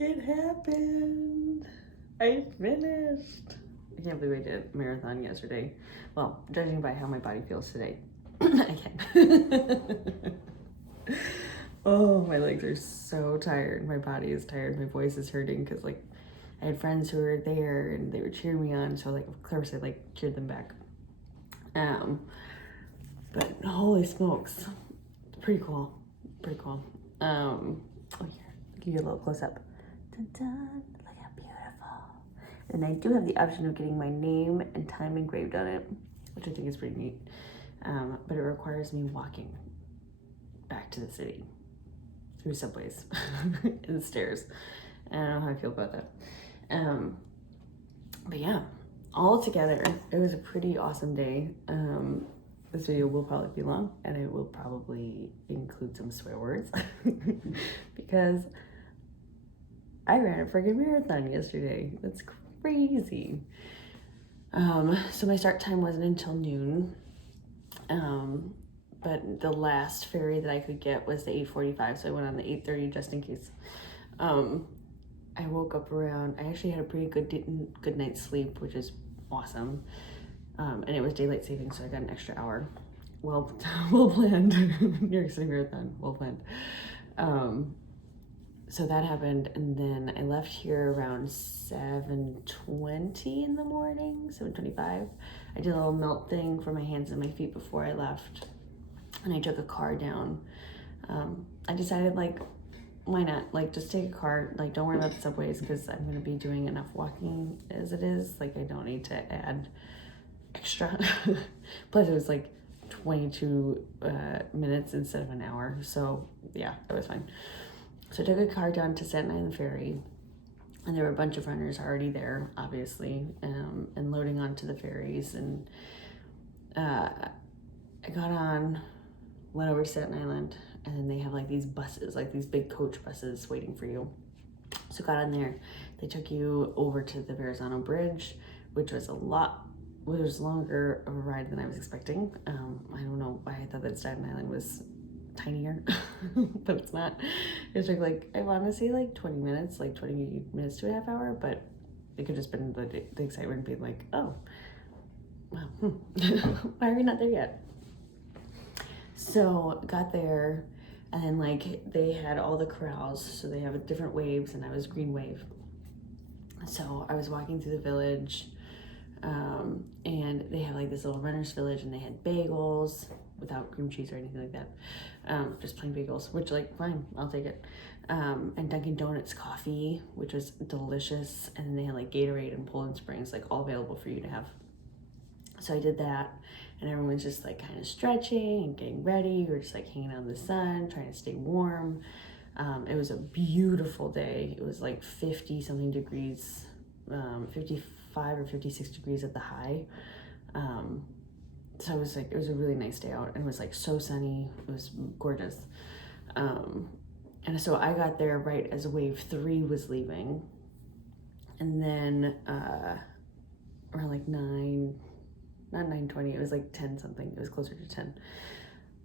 It happened. I finished. I can't believe I did a marathon yesterday. Well, judging by how my body feels today, I can. Oh, my legs are so tired. My body is tired. My voice is hurting because, like, I had friends who were there and they were cheering me on. So, like, of course, I, like, cheered them back. But holy smokes. Pretty cool. Pretty cool. Oh, here. Give you a little close up. Dun, dun. Look how beautiful. And I do have the option of getting my name and time engraved on it, which I think is pretty neat. But it requires me walking back to the city through subways and stairs. I don't know how I feel about that. But yeah, all together, it was a pretty awesome day. This video will probably be long and it will probably include some swear words because I ran a friggin' marathon yesterday. That's crazy. So my start time wasn't until noon. But the last ferry that I could get was the 8:45, so I went on the 8:30 just in case. I woke up around, I actually had a pretty good night's sleep, which is awesome. And it was daylight saving, so I got an extra hour. Well planned. New York City Marathon, well planned. So that happened, and then I left here around 7:20 in the morning, 7:25. I did a little melt thing for my hands and my feet before I left, and I took a car down. I decided, like, why not? Like, just take a car. Like, don't worry about the subways because I'm going to be doing enough walking as it is. Like, I don't need to add extra. Plus, it was like 22 minutes instead of an hour. So, yeah, that was fine. So I took a car down to Staten Island ferry, and there were a bunch of runners already there, obviously, and loading onto the ferries. And I got on, went over to Staten Island, and then they have like these buses, like these big coach buses waiting for you. So got on there. They took you over to the Verrazano Bridge, which was longer of a ride than I was expecting. I don't know why I thought that Staten Island was tinier, but it's not. It took like, I want to say like 20 minutes, like 20 minutes to a half hour, but it could just been the excitement being like, oh, wow, why are we not there yet? So got there, and then like they had all the corrals, so they have different waves, and I was green wave. So I was walking through the village, and they have like this little runner's village, and they had bagels without cream cheese or anything like that, just plain bagels, which, like, fine, I'll take it. And Dunkin' Donuts coffee, which was delicious, and then they had like Gatorade and Poland Springs, like all available for you to have. So I did that, and everyone's just like kind of stretching and getting ready. We were just like hanging out in the sun, trying to stay warm. It was a beautiful day. It was like 50 something degrees, 55 or 56 degrees at the high. So it was a really nice day out, and it was like so sunny. It was gorgeous. And so I got there right as wave 3 was leaving, and then around like 9:20, it was like 10 something. It was closer to 10,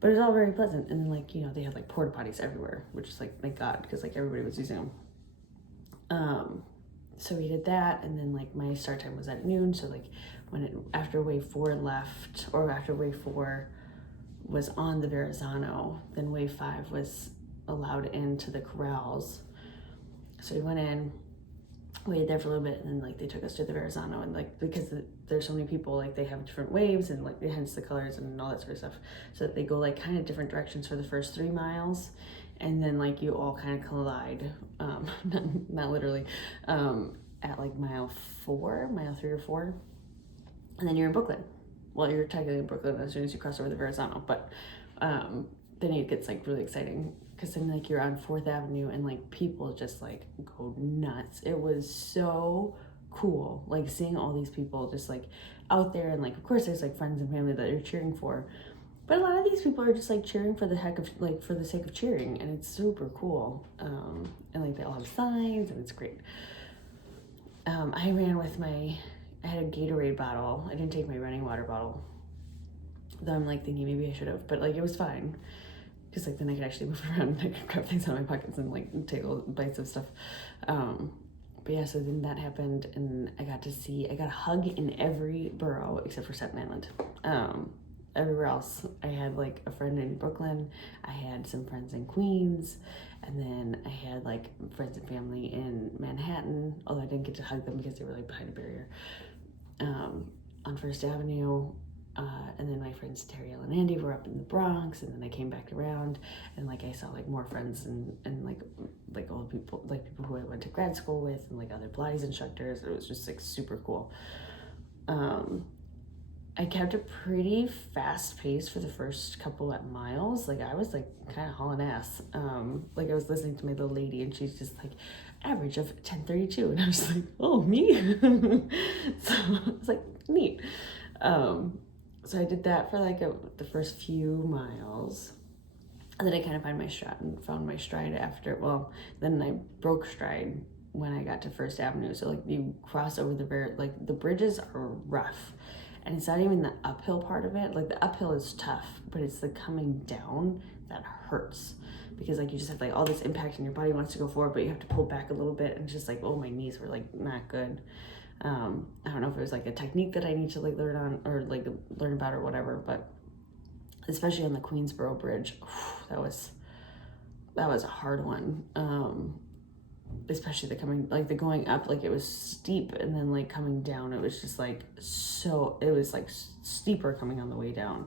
but it was all very pleasant. And then, like, you know, they had like porta potties everywhere, which is like, thank God, because like everybody was using them. So we did that, and then like my start time was at noon. So like after wave 4 left, or after wave 4 was on the Verrazano, then wave 5 was allowed into the corrals. So we went in, waited there for a little bit, and then like they took us to the Verrazano, and like because there's so many people, like they have different waves, and like hence the colors and all that sort of stuff, so that they go like kind of different directions for the first 3 miles, and then like you all kind of collide, not literally, at like mile 3 or 4, and then you're in Brooklyn. Well, you're technically in Brooklyn as soon as you cross over the Verrazano, but then it gets like really exciting, because then like you're on 4th Avenue, and like people just like go nuts. It was so cool, like seeing all these people just like out there, and like of course there's like friends and family that you're cheering for, but a lot of these people are just like cheering for the heck of, like, for the sake of cheering, and it's super cool. And like they all have signs, and it's great. I ran with I had a Gatorade bottle. I didn't take my running water bottle, though I'm like thinking maybe I should have, but like it was fine, because like then I could actually move around and I could grab things out of my pockets and like take little bites of stuff. But yeah, so then that happened, and I got a hug in every borough except for Staten Island. Everywhere else, I had like a friend in Brooklyn, I had some friends in Queens, and then I had like friends and family in Manhattan, although I didn't get to hug them because they were like behind a barrier, on First Avenue. And then my friends Terry and Andy were up in the Bronx, and then I came back around, and like I saw like more friends and like old people, like people who I went to grad school with, and like other Pilates instructors. It was just like super cool. I kept a pretty fast pace for the first couple of miles. Like I was like kind of hauling ass. Like I was listening to my little lady, and she's just like average of 10:32, and I was like, oh, me. So I was like, neat. So I did that for like the first few miles, and then I kind of found my stride after. Well, then I broke stride when I got to First Avenue. So like you cross over the bridges are rough, and it's not even the uphill part of it. Like the uphill is tough, but it's the coming down that hurts, because like you just have like all this impact and your body wants to go forward, but you have to pull back a little bit, and it's just like, oh, my knees were like not good. I don't know if it was like a technique that I need to like learn about or whatever, but especially on the Queensboro Bridge, that was a hard one. Especially the going up, like it was steep, and then like coming down, it was just like it was like steeper coming on the way down.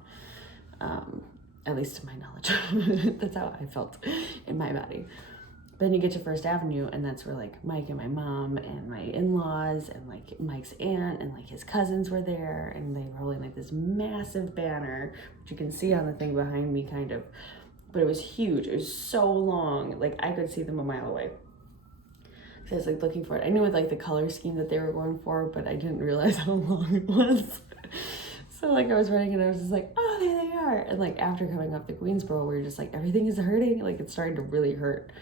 At least to my knowledge. That's how I felt in my body. Then you get to First Avenue, and that's where like Mike and my mom and my in-laws and like Mike's aunt and like his cousins were there, and they were holding like this massive banner, which you can see on the thing behind me kind of, but it was huge. It was so long, like I could see them a mile away. So I was like looking for it. I knew with like the color scheme that they were going for, but I didn't realize how long it was. So like I was running, and I was just like, oh, there they are. And like after coming up the Queensboro, where you're just like, everything is hurting, like it's starting to really hurt.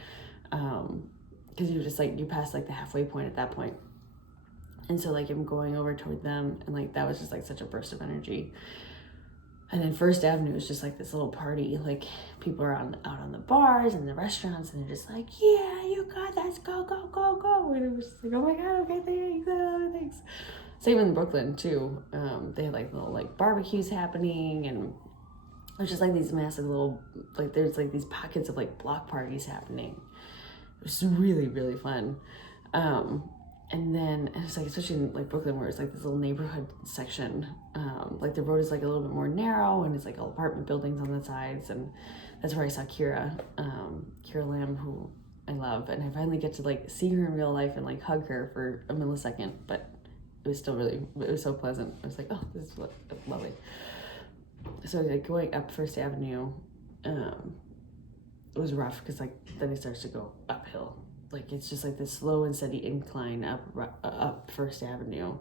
Because you just like, you pass like the halfway point at that point. And so like I'm going over toward them, and like that was just like such a burst of energy. And then First Avenue is just like this little party, like people are out on the bars and the restaurants, and they're just like, yeah, you got this, go, go, go, go. And it was just like, oh my God, okay, thanks. Same in Brooklyn too. They had like little like barbecues happening, and it was just like these massive little, like there's like these pockets of like block parties happening. It was really, really fun. And then it's like, especially in like Brooklyn, where it's like this little neighborhood section, like the road is like a little bit more narrow, and it's like all apartment buildings on the sides, and that's where I saw Kira Lamb, who I love, and I finally get to like see her in real life and like hug her for a millisecond, but it was so pleasant. I was like, oh, this is lovely. So like going up First Avenue, it was rough, because like then it starts to go uphill. Like it's just like this slow and steady incline up First Avenue.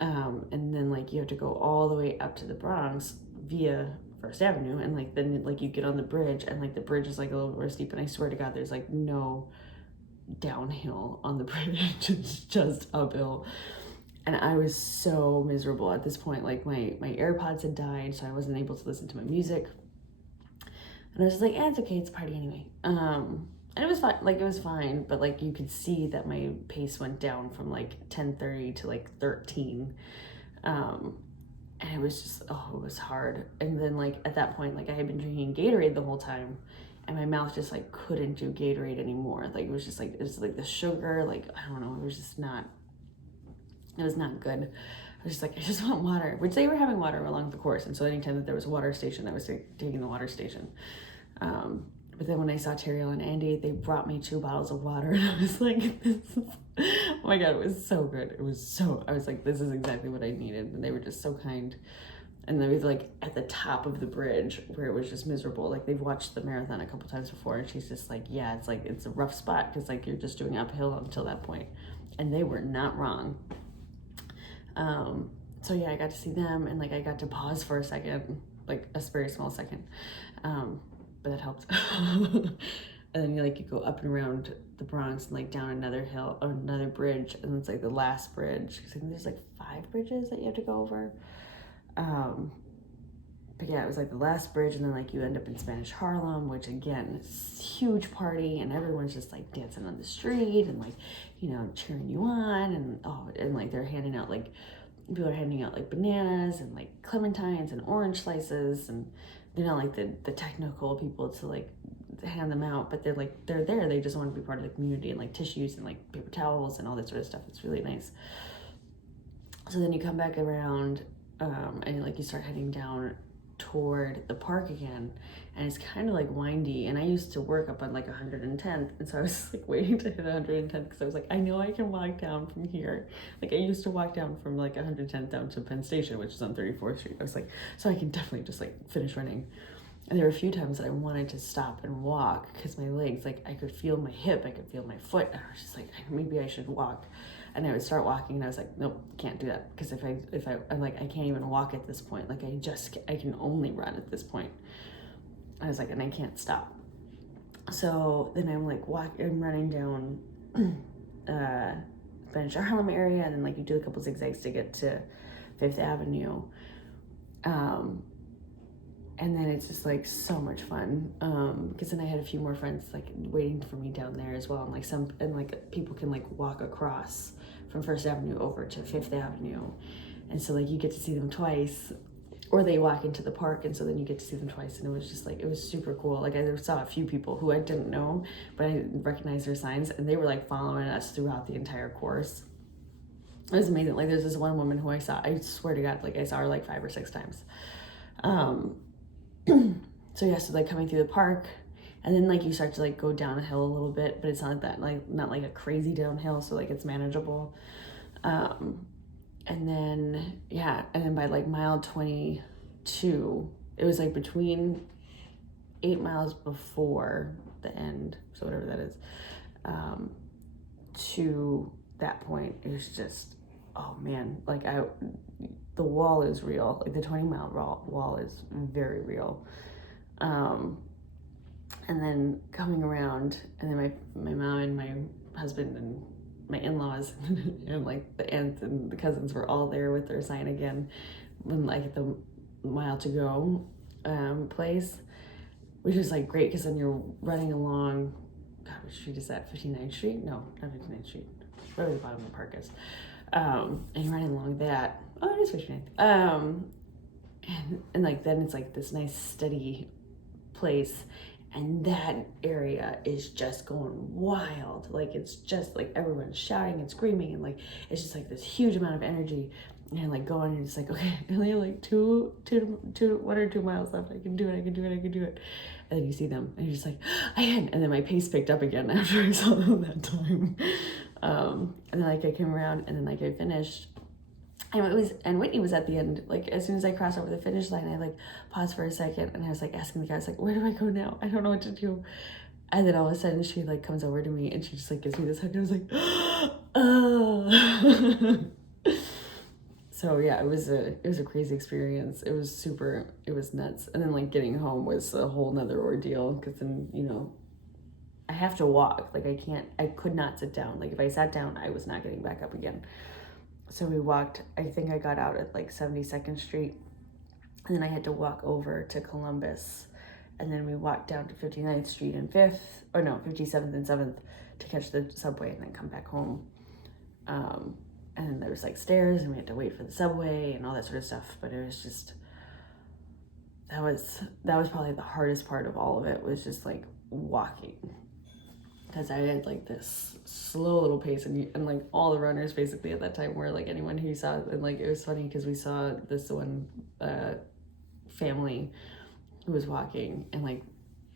And then like you have to go all the way up to the Bronx via First Avenue, and like then like you get on the bridge, and like the bridge is like a little more steep, and I swear to God there's like no downhill on the bridge. It's just uphill. And I was so miserable at this point. Like my AirPods had died, so I wasn't able to listen to my music. And I was just like, it's okay, it's a party anyway. And it was fine, like it was fine, but like you could see that my pace went down from like 10:30 to like 13. And it was just, it was hard. And then like at that point, like I had been drinking Gatorade the whole time, and my mouth just like couldn't do Gatorade anymore. Like it was like the sugar, like I don't know, it was not good. I was just like, I just want water, which they were having water along the course, and so anytime that there was a water station, I was taking the water station. But then when I saw Terry and Andy, they brought me 2 bottles of water, and I was like, oh my God, it was so good. I was like, this is exactly what I needed. And they were just so kind. And they was like at the top of the bridge where it was just miserable. Like they've watched the marathon a couple times before, and she's just like, yeah, it's like, it's a rough spot, because like you're just doing uphill until that point. And they were not wrong. So yeah, I got to see them, and like I got to pause for a second, like a very small second. But that helped. And then you go up and around the Bronx and like down another hill or another bridge, and it's like the last bridge, because I think there's like 5 bridges that you have to go over. but yeah, it was like the last bridge, and then like you end up in Spanish Harlem, which again, huge party, and everyone's just like dancing on the street and like, you know, cheering you on, and like they're handing out like, people are handing out like bananas and like clementines and orange slices, and they're not like the technical people to like hand them out, but they're there, they just want to be part of the community, and like tissues and like paper towels and all that sort of stuff. It's really nice. So then you come back around, and like you start heading down toward the park again, and it's kind of like windy, and I used to work up on like 110th, and so I was like waiting to hit 110th because I was like, I know I can walk down from here. Like I used to walk down from like 110th down to Penn Station, which is on 34th Street. I was like, so I can definitely just like finish running. And there were a few times that I wanted to stop and walk because my legs, like I could feel my hip, I could feel my foot, and I was just like, maybe I should walk. And I would start walking, and I was like, nope, can't do that, because I'm like, I can't even walk at this point. Like I can only run at this point. I was like, and I can't stop. So then I'm like I'm running down Spanish Harlem area, and then like you do a couple zigzags to get to Fifth Avenue. And then it's just like so much fun, because then I had a few more friends like waiting for me down there as well, and like people can like walk across from First Avenue over to Fifth Avenue, and so like you get to see them twice, or they walk into the park, and so then you get to see them twice, and it was just like, it was super cool. Like I saw a few people who I didn't know, but I recognized their signs, and they were like following us throughout the entire course. It was amazing. Like there's this one woman who I swear to God, like I saw her like 5 or 6 times. So yeah, so like coming through the park, and then like you start to like go downhill a little bit, but it's not that like, not like a crazy downhill, so like it's manageable. And then by like mile 22, it was like between 8 miles before the end, so whatever that is, to that point, it was just, oh man, like the wall is real. Like the 20-mile wall is very real. And then coming around, and then my mom and my husband and my in-laws and like the aunts and the cousins were all there with their sign again when like at the mile to go place, which is like great, because then you're running along, God, which street is that? 59th Street? No, not 59th Street. Wherever the bottom of the park is. And you're running along that. Oh, it is 59th. And like then it's like this nice steady place, and that area is just going wild. Like it's just like everyone's shouting and screaming, and like it's just like this huge amount of energy, and like going, and it's like, okay, I only have like 1 or 2 miles left. I can do it. And then you see them, and you're just like, I can. And then my pace picked up again after I saw them that time. And then like I came around, and then like I finished. And Whitney was at the end. Like as soon as I crossed over the finish line, I like paused for a second, and I was like asking the guys like, where do I go now? I don't know what to do. And then all of a sudden she like comes over to me, and she just like gives me this hug, and I was like, oh. So yeah, it was a crazy experience. It was nuts. And then like getting home was a whole nother ordeal, because then, you know, I have to walk. Like I could not sit down. Like if I sat down, I was not getting back up again. So we walked, I think I got out at like 72nd Street, and then I had to walk over to Columbus, and then we walked down to 59th Street and 57th and 7th to catch the subway, and then come back home. And then there was like stairs, and we had to wait for the subway and all that sort of stuff. But it was just, that was probably the hardest part of all of it, was just like walking. Because I had like this slow little pace, and like all the runners basically at that time were like anyone who saw, and like it was funny because we saw this one family who was walking, and like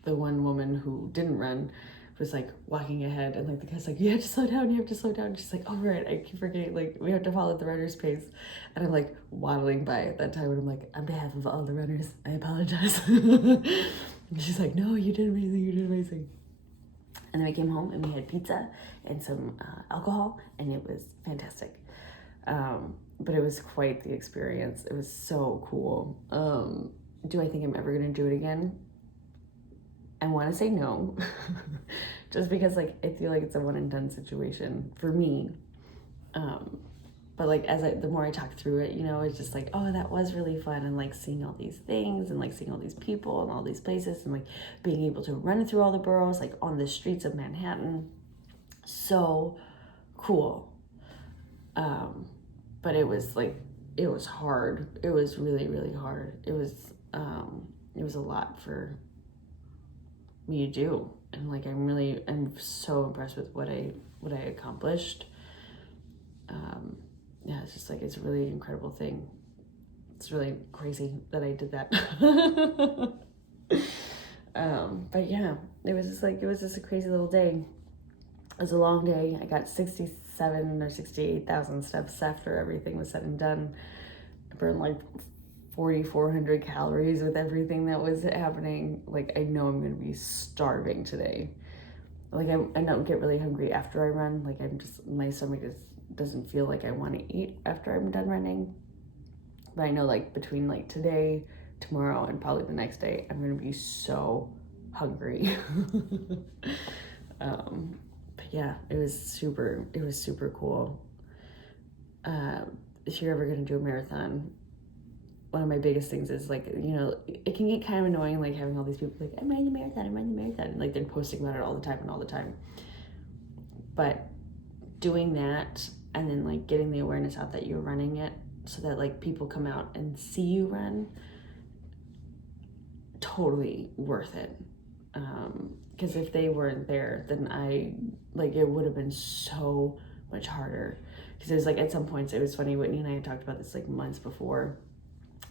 the one woman who didn't run was like walking ahead, and like the guy's like, you have to slow down, and she's like, oh right, I keep forgetting, like we have to follow the runner's pace. And I'm like waddling by at that time, and I'm like, on behalf of all the runners, I apologize. And she's like, no, you did amazing. And then we came home, and we had pizza and some alcohol, and it was fantastic. But it was quite the experience. It was so cool. Do I think I'm ever gonna do it again? I want to say no, just because like I feel like it's a one and done situation for me. but like the more I talk through it, you know, it's just like, oh, that was really fun, and like seeing all these things and like seeing all these people and all these places, and like being able to run through all the boroughs, like on the streets of Manhattan. So cool. But it was like, it was hard. It was really, really hard. It was a lot for me to do, and like I'm so impressed with what I accomplished. Yeah, it's just like, it's a really incredible thing. It's really crazy that I did that. But yeah, it was just a crazy little day. It was a long day. I got 67 or 68,000 steps after everything was said and done. I burned like 4,400 calories with everything that was happening. Like, I know I'm gonna be starving today. Like, I don't get really hungry after I run. Like, my stomach doesn't feel like I want to eat after I'm done running. But I know, like, between like today, tomorrow, and probably the next day, I'm gonna be so hungry. But yeah, it was super cool. If you're ever gonna do a marathon, one of my biggest things is like, you know, it can get kind of annoying, like having all these people like, I'm running the marathon, and like they're posting about it all the time. But doing that, and then like getting the awareness out that you're running it, so that like people come out and see you run, totally worth it. Because if they weren't there, then it would have been so much harder. Because it was like, at some points, it was funny, Whitney and I had talked about this like months before.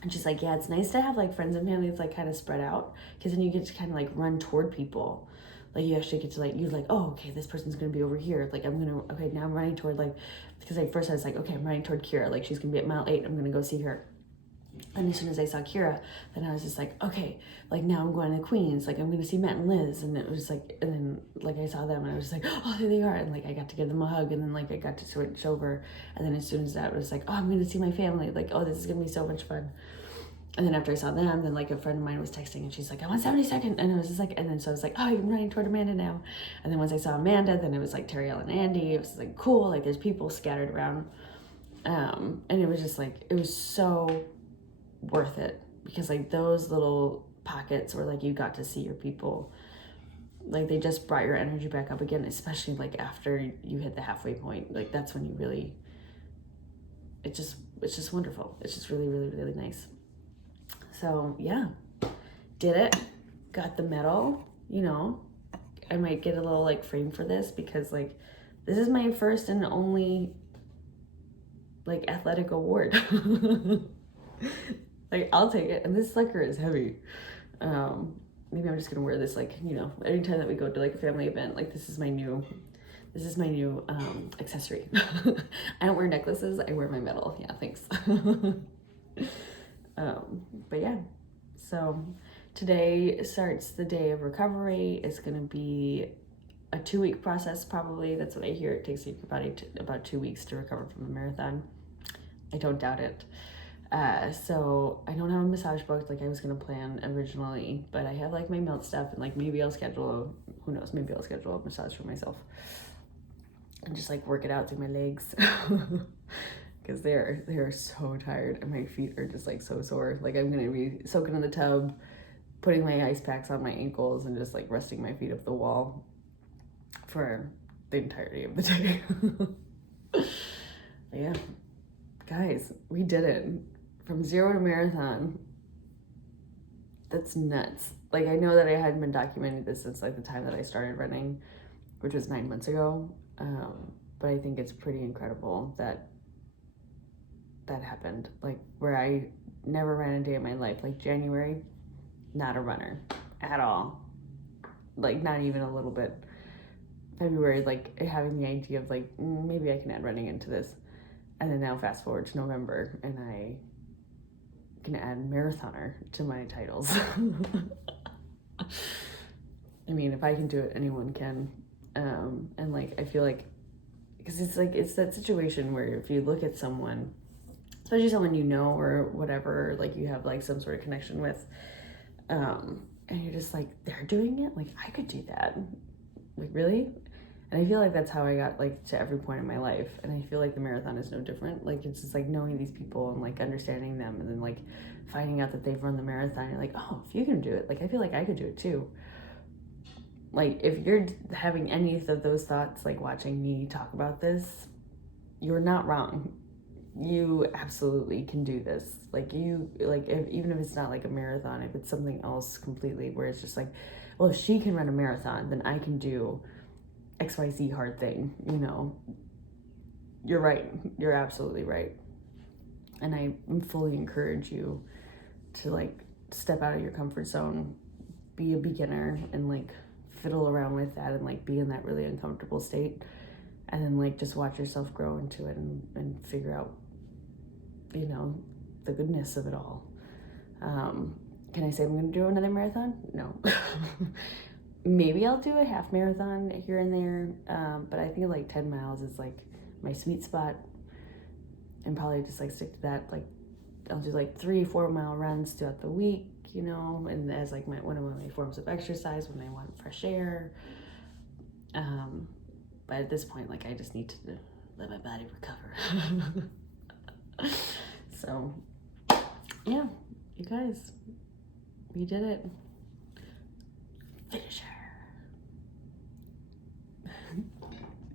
And she's like, yeah, it's nice to have like friends and family that's like kind of spread out, because then you get to kind of like run toward people. Like, you actually get to like, you're like, oh, okay, this person's gonna be over here. Like, okay, now I'm running toward, like, because like first I was like, okay, I'm running toward Kira. Like, she's gonna be at mile 8. I'm gonna go see her. And as soon as I saw Kira, then I was just like, okay, like now I'm going to Queens, like I'm gonna see Matt and Liz. And it was like, and then like I saw them and I was just like, oh, there they are. And like I got to give them a hug, and then like I got to switch over. And then as soon as that, it was like, oh, I'm gonna see my family. Like, oh, this is gonna be so much fun. And then after I saw them, then like a friend of mine was texting, and she's like, I'm on 72nd. And I was just like, and then so I was like, oh, I'm running toward Amanda now. And then once I saw Amanda, then it was like Terry and Andy. It was like, cool, like there's people scattered around. And it was just like, it was so worth it, because like those little pockets where like you got to see your people, like they just brought your energy back up again, especially like after you hit the halfway point. Like that's when you really, it's just wonderful. It's just really, really, really nice. So yeah, did it, got the medal. You know, I might get a little like frame for this, because like this is my first and only like athletic award. Like, I'll take it. And this sucker is heavy. Maybe I'm just gonna wear this, like, you know, anytime that we go to like a family event. Like, this is my new accessory. I don't wear necklaces, I wear my medal. Yeah, thanks. But yeah, so today starts the day of recovery. It's gonna be a 2-week process, probably. That's what I hear. It takes your body about 2 weeks to recover from a marathon. I don't doubt it. So I don't have a massage booked like I was gonna plan originally, but I have like my melt stuff, and like maybe I'll schedule who knows, maybe I'll schedule a massage for myself and just like work it out through my legs. Because they're so tired, and my feet are just like so sore. Like, I'm gonna be soaking in the tub, putting my ice packs on my ankles, and just like resting my feet up the wall for the entirety of the day. Yeah, guys, we did it. From 0 to marathon. That's nuts. Like, I know that I hadn't been documenting this since like the time that I started running, which was 9 months ago. But I think it's pretty incredible that happened. Like, where I never ran a day in my life. Like, January, not a runner at all. Like, not even a little bit. February, like, having the idea of like, maybe I can add running into this. And then now fast forward to November, and I can add marathoner to my titles. I mean, if I can do it, anyone can. And like, I feel like, because it's that situation where if you look at someone, especially someone you know or whatever, like you have like some sort of connection with, and you're just like, they're doing it, like I could do that. Like, really? And I feel like that's how I got like to every point in my life. And I feel like the marathon is no different. Like it's just like knowing these people and like understanding them, and then like finding out that they've run the marathon. You're like, oh, if you can do it, like I feel like I could do it too. Like if you're having any of those thoughts, like watching me talk about this, you're not wrong. You absolutely can do this. Like you, like even if it's not like a marathon, if it's something else completely, where it's just like, well, if she can run a marathon, then I can do XYZ hard thing, you know. You're right. You're absolutely right. And I fully encourage you to like step out of your comfort zone, be a beginner, and like fiddle around with that, and like be in that really uncomfortable state, and then like just watch yourself grow into it, and figure out, you know, the goodness of it all. Can I say I'm going to do another marathon? No. Maybe I'll do a half marathon here and there, but I think like 10 miles is like my sweet spot, and probably just like stick to that. Like I'll do like 3-4 mile runs throughout the week, you know, and as like one of my forms of exercise when I want fresh air. But at this point, like I just need to let my body recover. So yeah, you guys, we did it. Finisher.